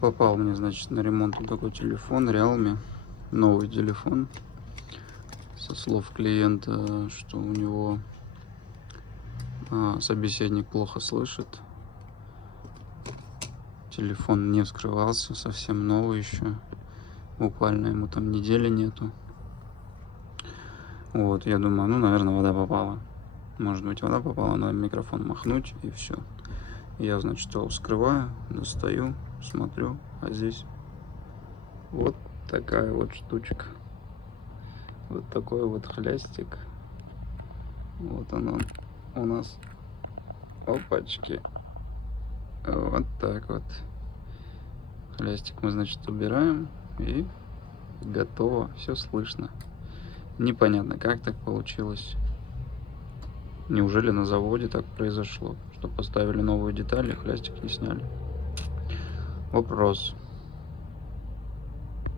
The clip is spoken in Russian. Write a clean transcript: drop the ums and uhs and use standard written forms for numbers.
Попал мне, значит, на ремонт вот такой телефон Realme. Новый телефон. Со слов клиента, что у него собеседник плохо слышит. Телефон не вскрывался, совсем новый еще. Буквально ему там недели нету. Вот, я думаю, ну, наверное, вода попала. Может быть, вода попала, на микрофон махнуть, и все. Я, значит, его вскрываю, достаю, смотрю, а здесь вот такая вот штучка. Вот такой вот хлястик. Вот он у нас. Опачки. Вот так вот. Хлястик мы, значит, убираем, и готово, все слышно. Непонятно, как так получилось. Неужели на заводе так произошло, что поставили новые детали, хлястик не сняли? Вопрос.